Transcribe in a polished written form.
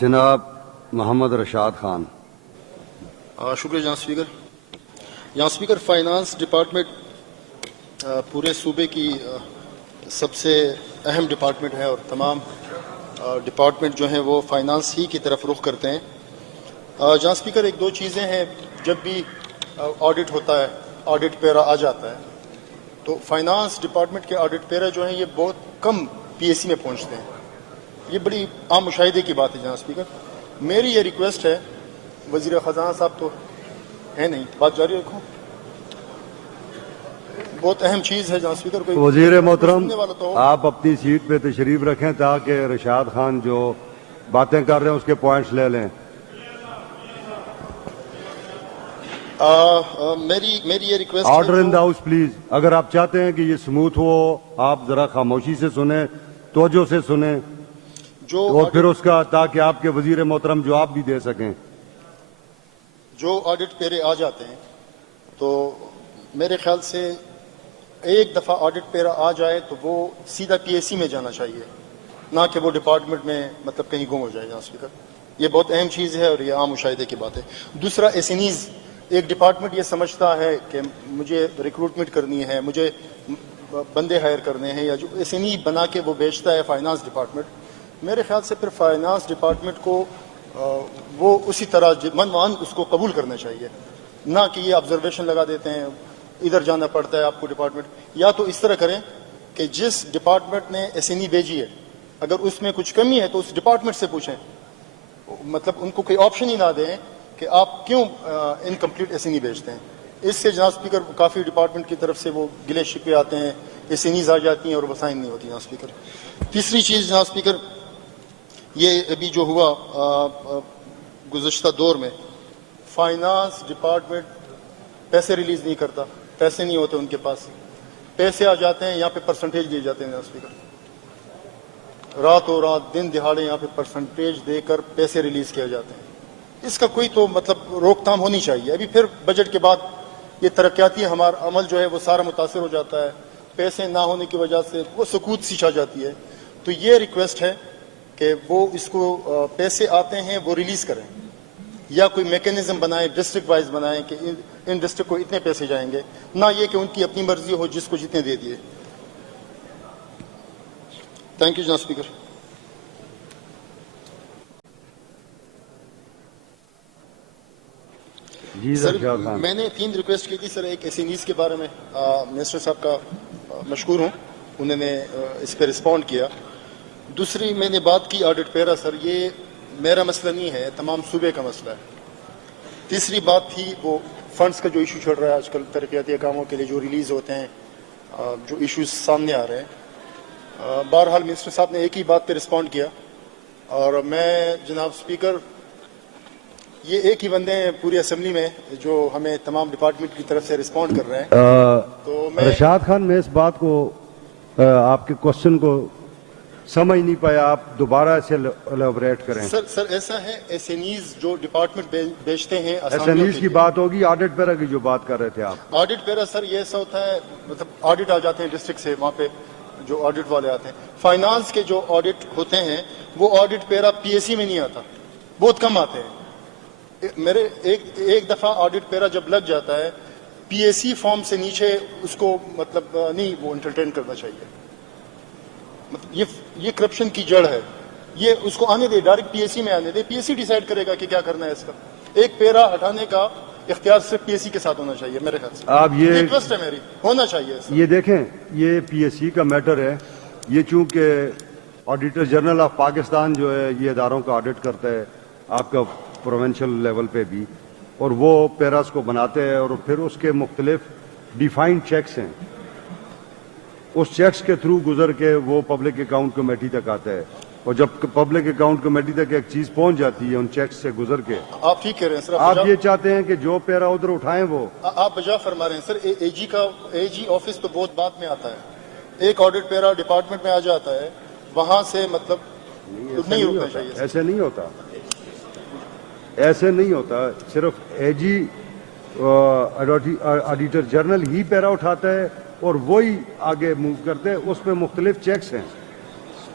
جناب محمد رشاد خان. شکریہ جناب اسپیکر. جناب اسپیکر، فائنانس ڈپارٹمنٹ پورے صوبے کی سب سے اہم ڈپارٹمنٹ ہے اور تمام ڈپارٹمنٹ جو ہیں وہ فائنانس ہی کی طرف رخ کرتے ہیں. جناب اسپیکر، ایک دو چیزیں ہیں. جب بھی آڈٹ ہوتا ہے، آڈٹ پیرا آ جاتا ہے، تو فائنانس ڈپارٹمنٹ کے آڈٹ پیرا جو ہیں یہ بہت کم پی ایس سی میں پہنچتے ہیں. یہ بڑی عام مشاہدے کی بات ہے. جناب اسپیکر، میری یہ ریکویسٹ ہے، وزیر خزانہ صاحب تو ہے نہیں، بات جاری رکھو. بہت اہم چیز ہے جناب اسپیکر. کوئی وزیر محترم، سننے والا تو ہو. آپ اپنی سیٹ پہ تشریف رکھیں تاکہ رشاد خان جو باتیں کر رہے ہیں اس کے پوائنٹس لے لیں. میری یہ ریکویسٹ آرڈر ہے ان دا ہاؤس پلیز. اگر آپ چاہتے ہیں کہ یہ سموتھ ہو، آپ ذرا خاموشی سے سنیں، توجہ سے سنیں، اور پھر اس کا تاکہ آپ کے وزیر محترم جواب بھی دے سکیں. جو آڈٹ پیرے آ جاتے ہیں تو میرے خیال سے ایک دفعہ آڈٹ پیرا آ جائے تو وہ سیدھا پی ایس سی میں جانا چاہیے، نہ کہ وہ ڈپارٹمنٹ میں مطلب کہیں گم ہو جائے. جناب اسپیکر، یہ بہت اہم چیز ہے اور یہ عام مشاہدے کی بات ہے. دوسرا، ایس این ایز. ایک ڈپارٹمنٹ یہ سمجھتا ہے کہ مجھے ریکروٹمنٹ کرنی ہے، مجھے بندے ہائر کرنے ہیں، یا جو ایس این ای بنا کے وہ بیچتا ہے فائنانس ڈپارٹمنٹ، میرے خیال سے پھر فائنانس ڈپارٹمنٹ کو وہ اسی طرح من مان اس کو قبول کرنا چاہیے، نہ کہ یہ آبزرویشن لگا دیتے ہیں ادھر جانا پڑتا ہے آپ کو ڈپارٹمنٹ. یا تو اس طرح کریں کہ جس ڈپارٹمنٹ نے ایس این ای بھیجی ہے اگر اس میں کچھ کمی ہے تو اس ڈپارٹمنٹ سے پوچھیں، مطلب ان کو کوئی آپشن ہی نہ دیں کہ آپ کیوں انکمپلیٹ ایس این ای بھیجتے ہیں. اس سے جناب اسپیکر کافی ڈپارٹمنٹ کی طرف سے وہ گلے شکوے آتے ہیں، ایس این ایز آ جاتی ہیں اور وہ سائن نہیں ہوتی. جناب اسپیکر، تیسری چیز جناب اسپیکر، یہ ابھی جو ہوا گزشتہ دور میں، فائنانس ڈپارٹمنٹ پیسے ریلیز نہیں کرتا، پیسے نہیں ہوتے ان کے پاس. پیسے آ جاتے ہیں یہاں پہ پرسنٹیج دیے جاتے ہیں. جناب اسپیکر، راتوں رات دن دہاڑے یہاں پہ پرسنٹیج دے کر پیسے ریلیز کیے جاتے ہیں. اس کا کوئی تو مطلب روک تھام ہونی چاہیے. ابھی پھر بجٹ کے بعد یہ ترقیاتی ہمارا عمل جو ہے وہ سارا متاثر ہو جاتا ہے، پیسے نہ ہونے کی وجہ سے وہ سکوت سی چھا جاتی ہے. تو یہ ریکویسٹ ہے کہ وہ اس کو پیسے آتے ہیں وہ ریلیز کریں، یا کوئی میکینزم بنائیں، ڈسٹرکٹ وائز بنائیں کہ ان ڈسٹرکٹ کو اتنے پیسے جائیں گے، نہ یہ کہ ان کی اپنی مرضی ہو جس کو جتنے دے دیے. تھینک یو جناب اسپیکر. جی سر، خان. میں نے 3 ریکویسٹ کی تھی سر. ایک ایس این ایز کے بارے میں منسٹر صاحب کا مشکور ہوں، انہوں نے اس پہ رسپونڈ کیا. دوسری میں نے بات کی آڈٹ پیرا. سر، یہ میرا مسئلہ نہیں ہے، تمام صوبے کا مسئلہ ہے. تیسری بات تھی وہ فنڈز کا جو ایشو چل رہا ہے آج کل ترقیاتی کاموں کے لیے جو ریلیز ہوتے ہیں، جو ایشوز سامنے آ رہے ہیں. بہرحال منسٹر صاحب نے ایک ہی بات پہ رسپونڈ کیا، اور میں جناب اسپیکر یہ ایک ہی بندے ہیں پوری اسمبلی میں جو ہمیں تمام ڈپارٹمنٹ کی طرف سے رسپونڈ کر رہے ہیں. تو میں رشاد خان، میں اس بات کو آپ کے کوشچن کو سمجھ نہیں پایا، آپ دوبارہ اسے الیبوریٹ کریں. سر ایسا ہے، ایس این ایز جو ڈپارٹمنٹ بیچتے ہیں ایس این ایز کی بات ہوگی، آڈٹ پیرا کی جو بات کر رہے تھے آپ. آڈٹ پیرا سر یہ ایسا ہوتا ہے، مطلب آڈٹ آ جاتے ہیں ڈسٹرکٹ سے، وہاں پہ جو آڈٹ والے آتے ہیں. فائنانس کے جو آڈٹ ہوتے ہیں وہ آڈٹ پیرا پی ایس سی میں نہیں آتا، بہت کم آتے ہیں. میرے ایک دفعہ آڈٹ پیرا جب لگ جاتا ہے، پی ایس سی فارم سے نیچے اس کو مطلب نہیں وہ انٹرٹین کرنا چاہیے. مطلب یہ کرپشن کی جڑ ہے. یہ اس کو آنے دے، ڈائریکٹ پی ایس سی میں آنے دے، پی ایس سی ڈیسائیڈ کرے گا کہ کیا کرنا ہے اس کا. ایک پیرا ہٹانے کا اختیار صرف پی ایس سی کے ساتھ ہونا چاہیے میرے خیال سے. آپ یہ ریکویسٹ ہے میری، ہونا چاہیے. یہ دیکھیں، یہ پی ایس سی کا میٹر ہے. یہ چونکہ آڈیٹر جنرل آف پاکستان جو ہے یہ اداروں کا آڈٹ کرتا ہے، آپ کا پروونشل لیول پہ بھی، اور وہ پیراس کو بناتے ہیں، اور پھر اس کے مختلف ڈیفائنڈ چیکس ہیں. اس چیکس کے تھرو گزر کے وہ پبلک اکاؤنٹ کمیٹی تک آتا ہے، اور جب پبلک اکاؤنٹ کمیٹی تک ایک چیز پہنچ جاتی ہے ان چیکس سے گزر کے، آپ ٹھیک کہہ رہے ہیں سر. آپ یہ چاہتے ہیں کہ جو پیرا ادھر اٹھائیں وہ آپ بجا فرما رہے ہیں سر. اے جی آفس تو بہت بعد میں آتا ہے. ایک آڈٹ پیرا ڈپارٹمنٹ میں آ جاتا ہے، وہاں سے مطلب نہیں رکنا چاہیے. ایسے نہیں ہوتا، ایسے نہیں ہوتا. صرف اے جی آڈیٹر جنرل ہی پیرا اٹھاتا ہے اور وہی آگے موو کرتے ہیں. اس میں مختلف چیکس ہیں.